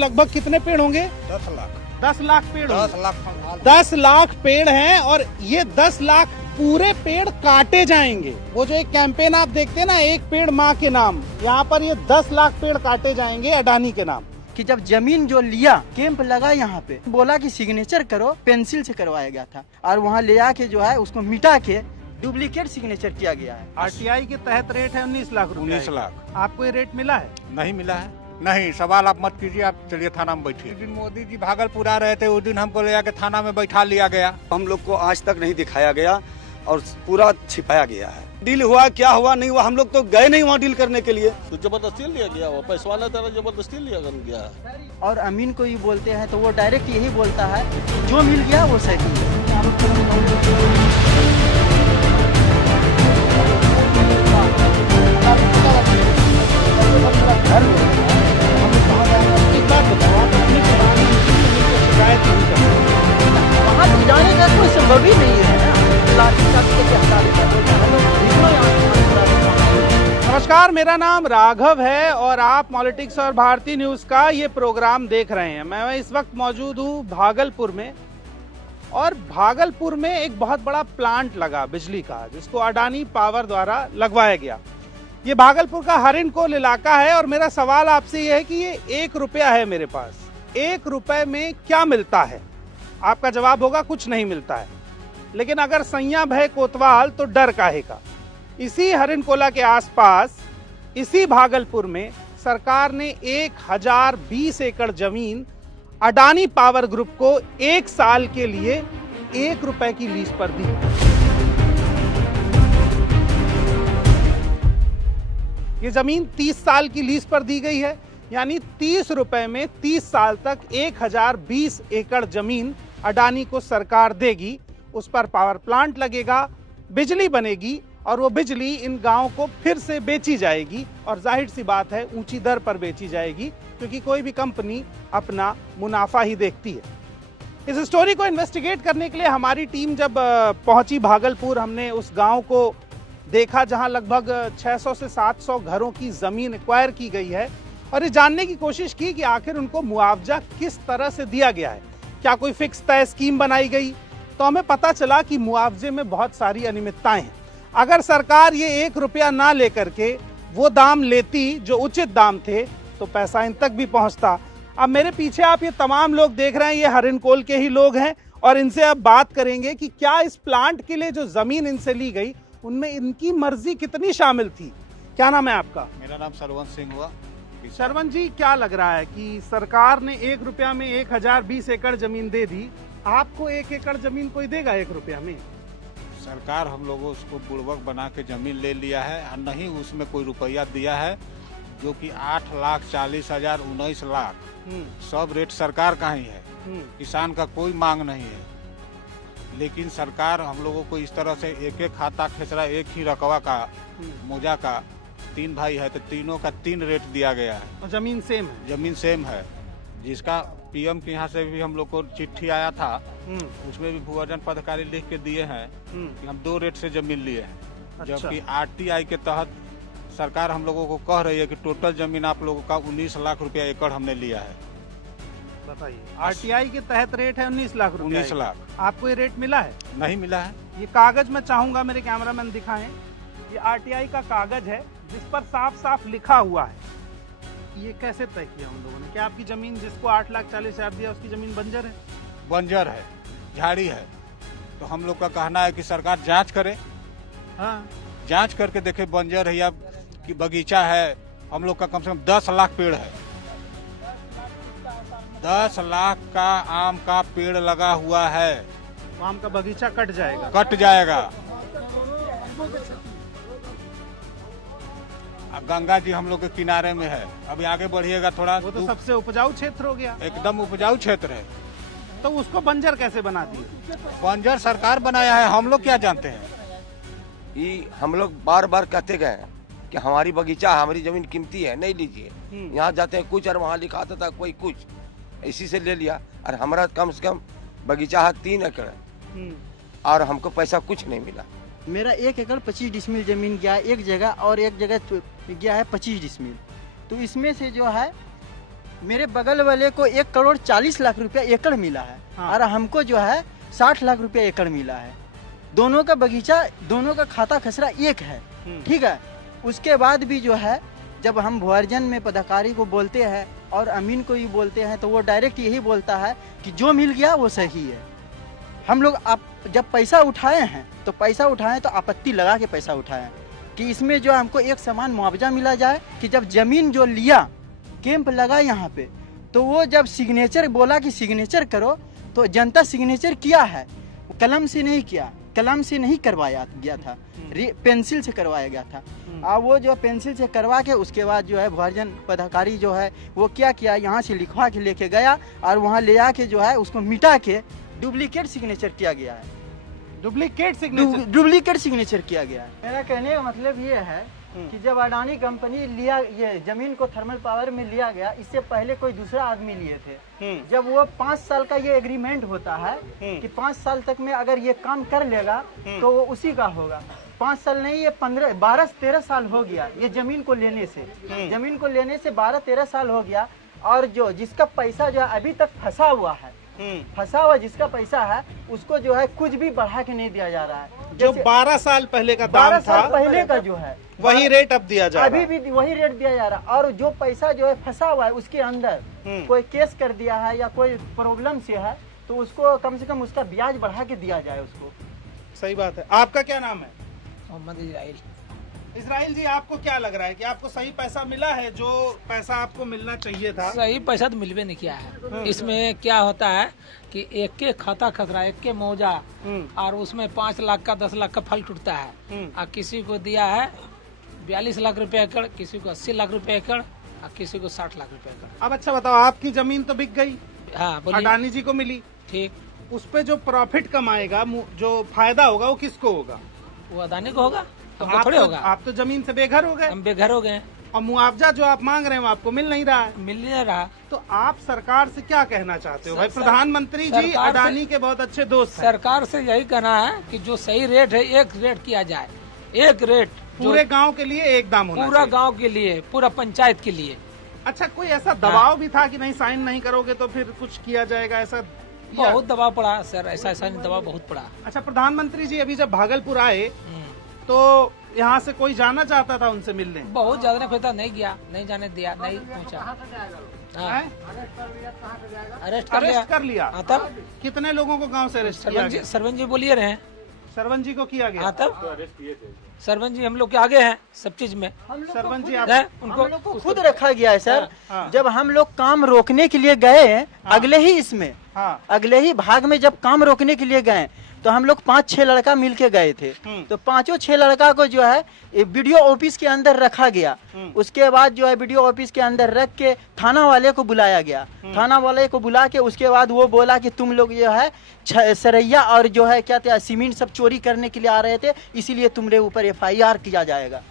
लगभग कितने पेड़ होंगे? 10 लाख 10 लाख पेड़ 10 होंगे। लाख 10 लाख पेड़ हैं और ये 10 लाख पूरे पेड़ काटे जाएंगे। वो जो एक कैंपेन आप देखते हैं ना, एक पेड़ माँ के नाम, यहाँ पर ये 10 लाख पेड़ काटे जाएंगे अडानी के नाम। कि जब जमीन जो लिया, कैंप लगा यहाँ पे, बोला कि सिग्नेचर करो, पेंसिल से करवाया गया था और वहाँ ले आके जो है उसको मिटा के डुप्लीकेट सिग्नेचर किया गया है। आरटीआई के तहत रेट है 19 लाख रुपए। 19 लाख आपको ये रेट मिला है? नहीं मिला है। नहीं, सवाल आप मत कीजिए, आप चलिए थाना में बैठिए। जिस दिन मोदी जी भागलपुर आ रहे थे उस दिन हमको ले जाके थाना में बैठा लिया गया। हम लोग को आज तक नहीं दिखाया गया और पूरा छिपाया गया है। डील हुआ क्या हुआ नहीं हुआ, हम लोग तो गए नहीं वहाँ डील करने के लिए। तो जबरदस्ती लिया गया, वो पैसा वाला तरह जबरदस्ती लिया गया। और अमीन को ये बोलते हैं तो वो डायरेक्ट यही बोलता है जो मिल गया वो सही है। वहाँ जाने का कोई संभव ही नहीं है ना। नमस्कार, मेरा नाम राघव है और आप पॉलिटिक्स और भारतीय न्यूज का ये प्रोग्राम देख रहे हैं। मैं इस वक्त मौजूद हूँ भागलपुर में और भागलपुर में एक बहुत बड़ा प्लांट लगा बिजली का, जिसको अडानी पावर द्वारा लगवाया गया। ये भागलपुर का हरिणकोल इलाका है और मेरा सवाल आपसे ये है कि ये 1 रुपया है मेरे पास, 1 रुपए में क्या मिलता है? आपका जवाब होगा कुछ नहीं मिलता है। लेकिन अगर सैया भय कोतवाल तो डर काहे का। इसी हरिणकोला के आसपास, इसी भागलपुर में सरकार ने 1020 एकड़ जमीन अडानी पावर ग्रुप को 1 साल के लिए 1 रुपए की लीज पर दी। ये जमीन 30 साल की लीज पर दी गई है, यानी 30 रुपए में 30 साल तक 1020 एकड़ जमीन अडानी को सरकार देगी। उस पर पावर प्लांट लगेगा, बिजली बनेगी और वो बिजली इन गांवों को फिर से बेची जाएगी और जाहिर सी बात है ऊंची दर पर बेची जाएगी, क्योंकि कोई भी कंपनी अपना मुनाफा ही देखती है। इस स्टोरी को इन्वेस्टिगेट करने के लिए हमारी टीम जब पहुंची भागलपुर, हमने उस गांव को देखा जहां लगभग 600 से 700 घरों की जमीन एक्वायर की गई है और ये जानने की कोशिश की कि आखिर उनको मुआवजा किस तरह से दिया गया है। क्या कोई फिक्स तय स्कीम बनाई गई? तो हमें पता चला कि मुआवजे में बहुत सारी अनियमितताएं हैं। अगर सरकार ये 1 रुपया ना लेकर के वो दाम लेती जो उचित दाम थे तो पैसा इन तक भी पहुंचता। अब मेरे पीछे आप ये तमाम लोग देख रहे हैं, ये हरिणकोल के ही लोग हैं और इनसे अब बात करेंगे कि क्या इस प्लांट के लिए जो जमीन इनसे ली गई उनमें इनकी मर्जी कितनी शामिल थी। क्या नाम है आपका? मेरा नाम सरवंत सिंह हुआ। सरवंत जी, क्या लग रहा है कि सरकार ने 1 रुपया में 1020 एकड़ जमीन दे दी, आपको 1 एकड़ जमीन कोई देगा 1 रुपया में? सरकार हम लोगों उसको बुड़वक बना के जमीन ले लिया है और नहीं उसमें कोई रुपया दिया है, जो कि 8,40,000 19 लाख सब रेट सरकार का ही है। किसान का कोई मांग नहीं है। लेकिन सरकार हम लोगों को इस तरह से एक एक खाता खेचरा, एक ही रकवा का मोजा का, 3 भाई है तो तीनों का 3 रेट दिया गया है। और जमीन सेम है? जमीन सेम है, जिसका पीएम के यहाँ से भी हम लोग को चिट्ठी आया था, उसमें भी भूअर्जन पदाधिकारी लिख के दिए हैं कि हम 2 रेट से जमीन लिए हैं। अच्छा। जबकि आरटीआई के तहत सरकार हम लोगों को कह रही है कि टोटल जमीन आप लोगों का 19 लाख रुपया एकड़ हमने लिया है। बताइए, आरटीआई के तहत रेट है 19 लाख रुपया। 19 लाख। आपको ये रेट मिला है? नहीं मिला है। ये कागज मैं चाहूंगा मेरे कैमरामैन दिखाएं। ये आरटीआई का कागज है जिस पर साफ साफ लिखा हुआ है। ये कैसे तय किया उन लोगों ने? क्या आपकी जमीन जिसको 8,40,000 दिया उसकी जमीन बंजर है? बंजर है, झाड़ी है। तो हम लोग का कहना है कि सरकार जांच करे। हाँ, जांच करके देखे बंजर है या कि बगीचा है। हम लोग का कम से कम 10 लाख पेड़ है। 10 लाख का आम का पेड़ लगा हुआ है। आम का बगीचा कट जाएगा? कट जाएगा। अब गंगा जी हम लोग के किनारे में है, अभी आगे बढ़िएगा थोड़ा, वो तो सबसे उपजाऊ क्षेत्र हो गया। एकदम उपजाऊ क्षेत्र है, तो उसको बंजर कैसे बना दिए? बंजर सरकार बनाया है, हम लोग क्या जानते हैं। ये हम लोग बार बार कहते गए हैं कि हमारी बगीचा, हमारी जमीन कीमती है, नहीं लीजिए। यहाँ जाते हैं कुछ और वहाँ लिखा था कोई कुछ, इसी से ले लिया। और हमारा कम से कम बगीचा है 3 एकड़ और हमको पैसा कुछ नहीं मिला। मेरा 1 एकड़ 25 डिसमिल जमीन गया है एक जगह और एक जगह गया है 25 डिसमिल। तो इसमें से जो है मेरे बगल वाले को 1,40,00,000 रुपया एकड़ मिला है। हाँ। और हमको जो है 60 लाख रुपया एकड़ मिला है। दोनों का बगीचा, दोनों का खाता खसरा एक है, ठीक है। उसके बाद भी जो है जब हम भुआर्जन में पदाधिकारी को बोलते हैं और अमीन को भी बोलते हैं तो वो डायरेक्ट यही बोलता है कि जो मिल गया वो सही है। हम लोग आप जब पैसा उठाए हैं तो पैसा उठाएं तो आपत्ति लगा के पैसा उठाएं कि इसमें जो हमको एक समान मुआवजा मिला जाए। कि जब जमीन जो लिया, कैंप लगा यहाँ पे, तो वो जब सिग्नेचर बोला कि सिग्नेचर करो तो जनता सिग्नेचर किया है, कलम से नहीं किया, कलम से नहीं करवाया गया था, पेंसिल से करवाया गया था। और वो जो पेंसिल से करवा के उसके बाद जो है भुआर्जन पदाधिकारी जो है वो क्या किया, यहाँ से लिखवा के लेके गया और वहाँ ले आके जो है उसको मिटा के डुप्लीकेट सिग्नेचर किया गया है। डुप्लीकेट सिग्नेचर, डुप्लीकेट सिग्नेचर किया गया है। मेरा कहने का मतलब ये है कि जब अडानी कंपनी लिया, ये जमीन को थर्मल पावर में लिया गया, इससे पहले कोई दूसरा आदमी लिए थे। जब वो 5 साल का ये एग्रीमेंट होता है कि 5 साल तक में अगर ये काम कर लेगा तो वो उसी का होगा। 5 साल नहीं, ये 12-13 साल हो गया ये जमीन को लेने से। जमीन को लेने से 12-13 साल हो गया। और जो जिसका पैसा जो है अभी तक फंसा हुआ है, फंसा हुआ जिसका पैसा है उसको जो है कुछ भी बढ़ा के नहीं दिया जा रहा है। जो 12 साल पहले का दाम 12 था साल पहले का जो है वही रेट अब दिया जा रहा है। अभी भी वही रेट दिया जा रहा है। और जो पैसा जो है फंसा हुआ है उसके अंदर कोई केस कर दिया है या कोई प्रॉब्लम से है तो उसको कम से कम उसका ब्याज बढ़ा के दिया जाए उसको। सही बात है। आपका क्या नाम है? मोहम्मद इजराइल। इजराइल जी, आपको क्या लग रहा है कि आपको सही पैसा मिला है, जो पैसा आपको मिलना चाहिए था? सही पैसा तो मिलवे नहीं किया है। इसमें क्या होता है कि एक के खाता खसरा, एक के मौजा, और उसमें 5 लाख का 10 लाख का फल टूटता है। और किसी को दिया है 42 लाख रुपए एकड़, किसी को 80 लाख रुपए एकड़, और किसी को 60 लाख रुपए एकड़। अब अच्छा बताओ, आपकी जमीन तो बिक गई, हाँ बोलिए। अडानी जी को मिली, ठीक, उस पे जो प्रॉफिट कमाएगा, जो फायदा होगा वो किसको होगा? वो अडानी को होगा, तो हमको थोड़े होगा। आप तो जमीन से बेघर हो गए हम बेघर हो गए और मुआवजा जो आप मांग रहे हैं वो आपको मिल नहीं रहा है। मिल नहीं रहा। तो आप सरकार से क्या कहना चाहते हो? भाई प्रधानमंत्री जी सरकार से- अडानी के बहुत अच्छे दोस्त हैं। सरकार से यही कहना है कि जो सही रेट है एक रेट किया जाए, एक रेट पूरे गांव के लिए एक दाम होना पूरा चाहिए। गांव के लिए, पूरा पंचायत के लिए। अच्छा, कोई ऐसा दबाव भी था कि नहीं साइन नहीं करोगे तो फिर कुछ किया जाएगा, ऐसा? बहुत दबाव पड़ा सर, ऐसा नहीं, दबाव बहुत पड़ा। अच्छा, प्रधानमंत्री जी अभी जब भागलपुर आए तो यहाँ से कोई जाना चाहता था उनसे मिलने? बहुत ज्यादा खोता, नहीं गया, नहीं जाने दिया, नहीं पहुंचा। हाँ, अरेस्ट कर लिया। हाँ, तब कितने लोगों को गांव से अरेस्ट किया गया? सरपंच जी बोलिए रहे हैं। सरपंच जी को किया गया? हाँ, तब सरपंच जी हम लोग के आगे हैं सब चीज में। सरपंच जी है, हम उनको लोग को खुद रखा गया है सर। हाँ। जब हम लोग काम रोकने के लिए गए अगले ही इसमें, हाँ। अगले ही भाग में जब काम रोकने के लिए गए तो हम लोग 5-6 लड़का मिल के गए थे। तो 5-6 लड़का को जो है वीडियो ऑफिस के अंदर रखा गया। उसके बाद जो है वीडियो ऑफिस के अंदर रख के थाना वाले को बुलाया गया। थाना वाले को बुला के उसके बाद वो बोला कि तुम लोग जो है सरैया और जो है क्या था सीमेंट सब चोरी करने के लिए आ रहे थे, इसीलिए तुम्हारे ऊपर FIR किया जाएगा।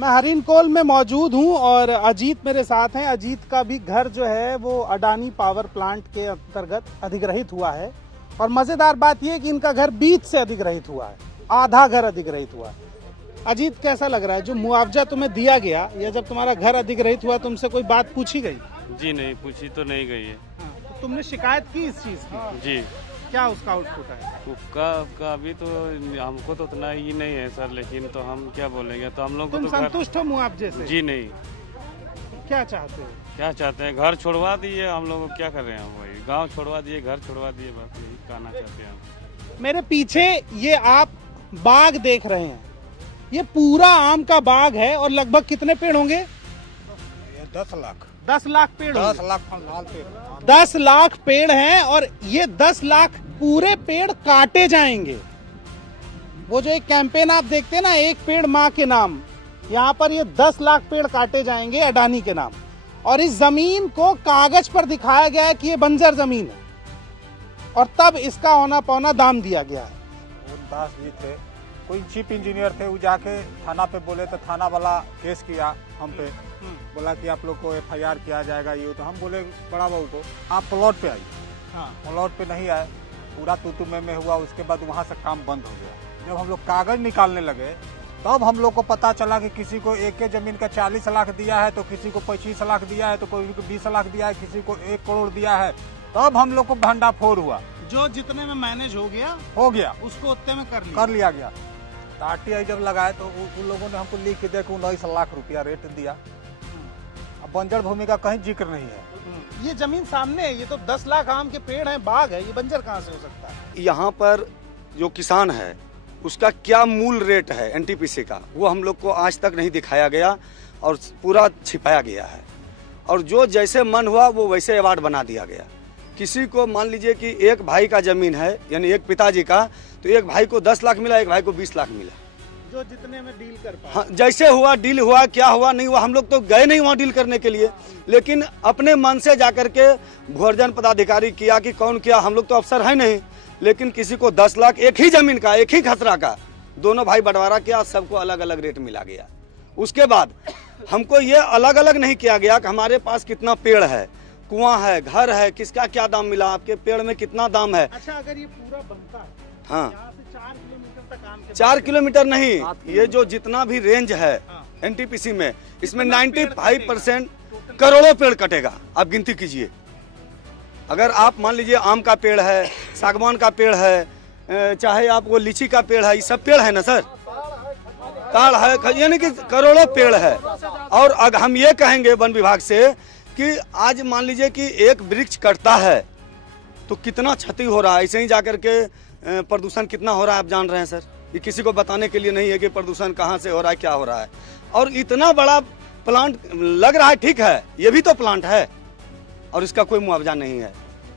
मैं हरिनकोल में मौजूद हूँ और अजीत मेरे साथ हैं। अजीत का भी घर जो है वो अडानी पावर प्लांट के अंतर्गत अधिग्रहित हुआ है और मजेदार बात यह कि इनका घर बीच से अधिग्रहित हुआ है, आधा घर अधिग्रहित हुआ है। अजीत, कैसा लग रहा है जो मुआवजा तुम्हें दिया गया या जब तुम्हारा घर अधिग्रहित हुआ तुमसे कोई बात पूछी गई? जी नहीं, पूछी तो नहीं गई है। तो तुमने शिकायत की इस चीज की? जी। क्या उसका आउटपुट है? उसका अभी तो हमको तो उतना ही नहीं है सर, लेकिन तो हम क्या बोलेंगे, तो हम लोग को तुम तो घर- संतुष्ट हो मुआवजे से? जी नहीं। क्या चाहते हो? क्या चाहते हैं, घर छोड़वा दिए हम लोग को, क्या कर रहे हैं हम? वही गांव छोड़वा दिए, घर छोड़वा दिए, बस यही कहना चाहते हैं हम। मेरे पीछे ये आप बाग देख रहे हैं, ये पूरा आम का बाग है और लगभग कितने पेड़ होंगे? 10 लाख 10 लाख पेड़ होंगे। 10 लाख लाल पेड़। 10 लाख पेड़ हैं और ये 10 लाख पूरे पेड़ काटे जाएंगे। वो जो एक कैंपेन आप देखते हैं ना, एक पेड़ माँ के नाम, यहाँ पर ये 10 लाख पेड़ काटे जाएंगे अडानी के नाम। और इस जमीन को कागज पर दिखाया गया है कि ये बंजर जमीन है और तब इसका होना पौना दाम दिया गया है। वो दास जी थे, कोई चीफ इंजीनियर थे, वो जाके थाना पे बोले तो थाना वाला केस किया हम पे, बोला कि आप लोग को FIR किया जाएगा। ये तो हम बोले बड़ा बाबू को आप प्लॉट पे आइए। प्लॉट पे नहीं आए, पूरा तू में हुआ। उसके बाद वहाँ से काम बंद हो गया। जब हम लोग कागज निकालने लगे तब हम लोग को पता चला कि किसी को एक जमीन का 40 लाख दिया है, तो किसी को 25 लाख दिया है, तो कोई को 20 लाख दिया है, किसी को 1 करोड़ दिया है। तब हम लोग को भंडाफोड़ हुआ। जो जितने में मैनेज हो गया उसको उतने में कर लिया गया। तो RTI जब लगाए तो उन लोगों ने हमको लिख के दे 19 लाख रुपया रेट दिया। अब बंजर भूमि का कहीं जिक्र नहीं है। ये जमीन सामने है, ये तो 10 लाख आम के पेड़ हैं, बाग है, ये बंजर कहाँ से हो सकता है? यहाँ पर जो किसान है उसका क्या मूल रेट है NTPC का, वो हम लोग को आज तक नहीं दिखाया गया और पूरा छिपाया गया है। और जो जैसे मन हुआ वो वैसे अवार्ड बना दिया गया। किसी को मान लीजिए कि एक भाई का जमीन है, यानी एक पिताजी का, तो एक भाई को 10 लाख मिला, एक भाई को 20 लाख मिला। जो जितने में डील कर पाए। हाँ, जैसे हुआ डील हुआ, क्या हुआ नहीं हुआ, हम लोग तो गए नहीं वहाँ डील करने के लिए, लेकिन अपने मन से जाकर के भूअर्जन पदाधिकारी किया कि कौन किया, हम लोग तो अफसर है नहीं, लेकिन किसी को 10 लाख एक ही जमीन का, एक ही खसरा का, दोनों भाई बंटवारा किया, सबको अलग अलग रेट मिला गया। उसके बाद हमको ये अलग अलग नहीं किया गया कि हमारे पास कितना पेड़ है, कुआं है, घर है, किसका क्या दाम मिला, आपके पेड़ में कितना दाम है। अच्छा, अगर ये पूरा बनता है, हाँ, यहाँ से 4 किलोमीटर तक आम के 4 किलोमीटर नहीं, ये जो जितना भी रेंज है NTPC में, इसमें 95% करोड़ों पेड़ कटेगा। आप गिनती कीजिए। अगर आप मान लीजिए आम का पेड़ है, सागवान का पेड़ है, चाहे आप वो लीची का पेड़ है, ये सब पेड़ है ना सर, ताड़ है, यानी कि करोड़ों पेड़ है। और अगर हम ये कहेंगे वन विभाग से कि आज मान लीजिए कि एक वृक्ष कटता है तो कितना क्षति हो रहा है, ऐसे ही जाकर के प्रदूषण कितना हो रहा है आप जान रहे हैं सर। ये किसी को बताने के लिए नहीं है कि प्रदूषण कहाँ से हो रहा है, क्या हो रहा है। और इतना बड़ा प्लांट लग रहा है, ठीक है, ये भी तो प्लांट है और इसका कोई मुआवजा नहीं है।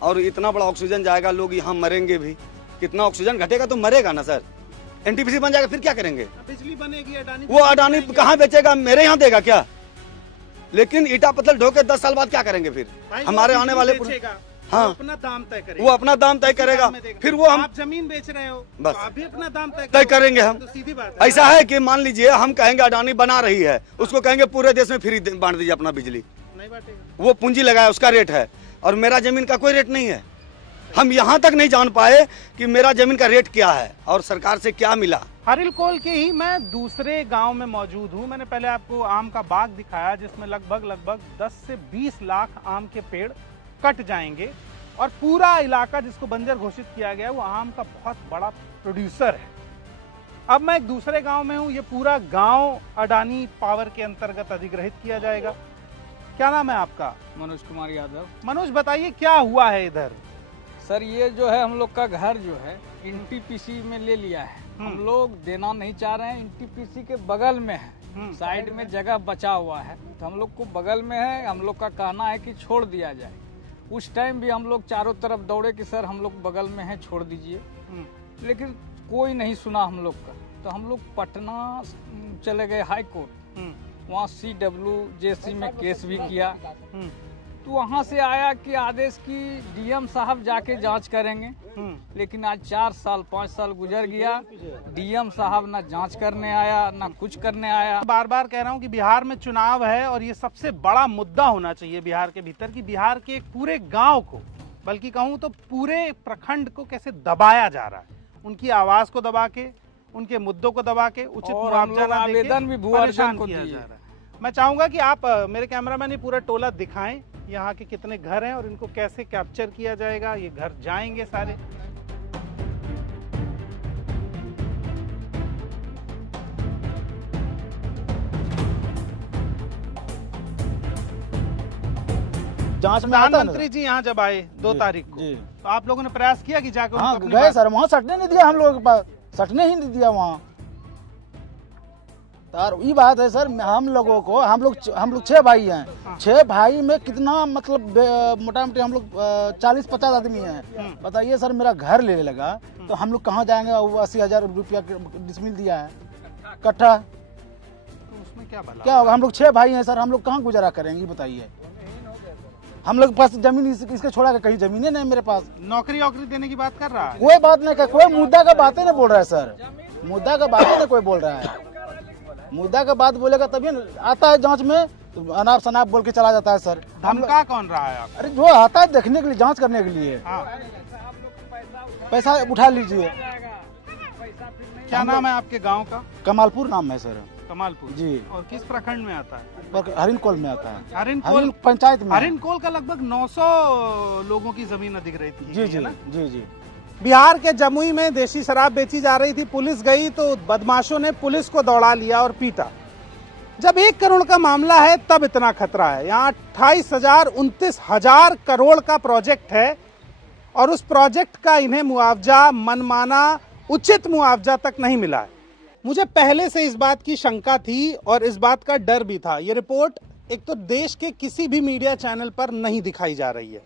और इतना बड़ा ऑक्सीजन जाएगा, लोग यहाँ मरेंगे भी। कितना ऑक्सीजन घटेगा तो मरेगा ना सर। NTPC बन जाएगा फिर क्या करेंगे? बिजली बनेगी, अडानी वो अडानी कहाँ बेचेगा, मेरे यहाँ देगा क्या? लेकिन ईटा पत्थर ढो के 10 साल बाद क्या करेंगे फिर? हमारे आने वाले हाँ, अपना दाम तय करेगा, वो अपना दाम तय करेगा। फिर वो हम आप जमीन बेच रहे हो, बस तो आप भी अपना दाम तय करेंगे हम। तो सीधी बात है। ऐसा है कि मान लीजिए हम कहेंगे अडानी बना रही है, उसको कहेंगे पूरे देश में फ्री बांट दीजिए अपना बिजली, नहीं बांटेगा। वो पूंजी लगाया, उसका रेट है, और मेरा जमीन का कोई रेट नहीं है। हम यहाँ तक नहीं जान पाए कि मेरा जमीन का रेट क्या है और सरकार से क्या मिला। हरिलकोल के ही मैं दूसरे गांव में मौजूद हूँ। मैंने पहले आपको आम का बाग दिखाया जिसमें लगभग 10 से 20 लाख आम के पेड़ कट जाएंगे और पूरा इलाका जिसको बंजर घोषित किया गया वो आम का बहुत बड़ा प्रोड्यूसर है। अब मैं एक दूसरे गांव में हूँ, ये पूरा गांव अडानी पावर के अंतर्गत अधिग्रहित किया जाएगा। क्या नाम है आपका? मनोज कुमार यादव। मनोज, बताइए क्या हुआ है इधर? सर, ये जो है हम लोग का घर जो है NTPC में ले लिया है। हम लोग देना नहीं चाह रहे हैं। NTPC के बगल में है, साइड में जगह बचा हुआ है, तो हम लोग को बगल में है। हम लोग का कहना है कि छोड़ दिया जाए। उस टाइम भी हम लोग चारों तरफ दौड़े कि सर हम लोग बगल में है, छोड़ दीजिए, लेकिन कोई नहीं सुना हम लोग का। तो हम लोग पटना चले गए हाई कोर्ट, वहाँ CWJC में केस भी किया। तो वहाँ से आया कि आदेश की DM साहब जाके जांच करेंगे, लेकिन आज 4 साल 5 साल गुजर गया, DM साहब ना जांच करने आया ना कुछ करने आया। बार बार कह रहा हूँ कि बिहार में चुनाव है और ये सबसे बड़ा मुद्दा होना चाहिए बिहार के भीतर कि बिहार के एक पूरे गांव को, बल्कि कहूँ तो पूरे प्रखंड को कैसे दबाया जा रहा है, उनकी आवाज को दबा के, उनके मुद्दों को दबा के, उचित मुआवजा ना देके आवेदन भी भूअर्जन को किया दिए। जा रहा है। मैं चाहूंगा कि आप मेरे कैमरामैन ही पूरा टोला दिखाएं यहाँ के कितने घर हैं और इनको कैसे कैप्चर किया जाएगा। ये घर जाएंगे सारे। जांच में आता है ना। प्रधानमंत्री जी यहाँ जब आए 2 तारीख को, तो आप लोगों ने प्रयास किया कि जाकर हाँ गए सर, वहाँ सटने नहीं दिया, हम लोगों के पास सटने ही नहीं दिया वहाँ। तार ये बात है सर, हम लोगों को हम लोग 6 भाई हैं। 6 भाई में कितना मतलब मोटा मोटी हम लोग 40-50 आदमी हैं। बताइए सर, मेरा घर लेने लगा तो हम लोग कहाँ जाएंगे? 80,000 रुपया डिसमिल दिया है कट्ठा, तो उसमें क्या होगा? हम लोग 6 भाई हैं सर, हम लोग कहाँ गुजारा करेंगे बताइए? हम लोग के पास जमीन इसके छोड़ा के कहीं जमीन नहीं मेरे पास। नौकरी देने की बात कर रहा है, कोई बात नहीं कर, कोई मुद्दा का बातें नहीं बोल रहा है सर, मुद्दा का बातें नहीं कोई बोल रहा है। मुद्दा का बात बोलेगा तभी आता है जांच में, तो अनाप शनाप बोल के चला जाता है सर। धमका कौन रहा है आप? अरे जो आता है देखने के लिए, जांच करने के लिए। हाँ। पैसा उठा लीजिए। क्या नाम है आपके गांव का? कमालपुर नाम है सर। कमालपुर जी। और किस प्रखंड में आता है? हरिनकोल में आता है। हरिनकोल पंचायत में। हरिनकोल का लगभग 900 लोगों की जमीन अधिग्रहित की जी गई जी है ना? जी जी। बिहार के जमुई में देशी शराब बेची जा रही थी। पुलिस गई तो बदमाशों ने पुलिस को दौड़ा लिया और पीटा। जब 1 करोड़ का मामला है तब इतना खतरा है। यहाँ 28,000-29,000 करोड़ का प्रोजेक्ट है और उस प्रोजेक्ट का इन्हें मुआवजा, मनमाना उचित मुआवजा तक नहीं मिला है। मुझे पहले से इस बात की शंका थी और इस बात का डर भी था। ये रिपोर्ट एक तो देश के किसी भी मीडिया चैनल पर नहीं दिखाई जा रही है।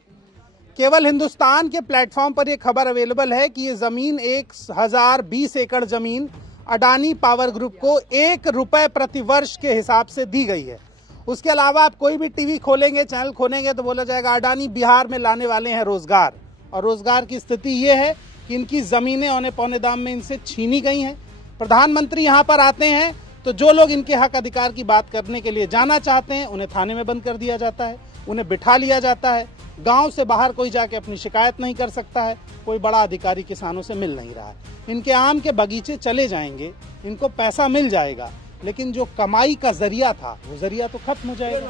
केवल हिंदुस्तान के प्लेटफॉर्म पर यह खबर अवेलेबल है कि ये जमीन 1020 एकड़ जमीन अडानी पावर ग्रुप को 1 रुपए प्रति वर्ष के हिसाब से दी गई है। उसके अलावा आप कोई भी टीवी खोलेंगे, चैनल खोलेंगे तो बोला जाएगा अडानी बिहार में लाने वाले हैं रोजगार। और रोजगार की स्थिति ये है कि इनकी जमीनें औने पौने दाम में इनसे छीनी गई हैं। प्रधानमंत्री यहाँ पर आते हैं तो जो लोग इनके हक अधिकार की बात करने के लिए जाना चाहते हैं उन्हें थाने में बंद कर दिया जाता है, उन्हें बिठा लिया जाता है। गांव से बाहर कोई जाके अपनी शिकायत नहीं कर सकता है। कोई बड़ा अधिकारी किसानों से मिल नहीं रहा है। इनके आम के बगीचे चले जाएंगे, इनको पैसा मिल जाएगा, लेकिन जो कमाई का जरिया था वो जरिया तो खत्म हो जाएगा।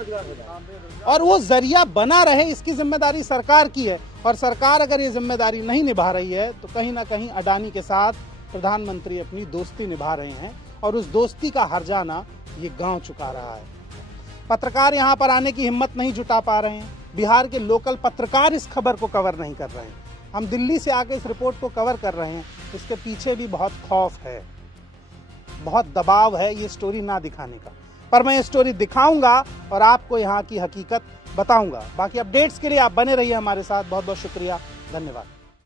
और वो जरिया बना रहे इसकी जिम्मेदारी सरकार की है। और सरकार अगर ये जिम्मेदारी नहीं निभा रही है तो कहीं ना कहीं अडानी के साथ प्रधानमंत्री अपनी दोस्ती निभा रहे हैं और उस दोस्ती का हर्जाना ये गांव चुका रहा है। पत्रकार यहाँ पर आने की हिम्मत नहीं जुटा पा रहे हैं। बिहार के लोकल पत्रकार इस खबर को कवर नहीं कर रहे हैं। हम दिल्ली से आके इस रिपोर्ट को कवर कर रहे हैं। इसके पीछे भी बहुत खौफ है, बहुत दबाव है ये स्टोरी ना दिखाने का। पर मैं ये स्टोरी दिखाऊंगा और आपको यहाँ की हकीकत बताऊंगा। बाकी अपडेट्स के लिए आप बने रहिए हमारे साथ। बहुत बहुत शुक्रिया, धन्यवाद।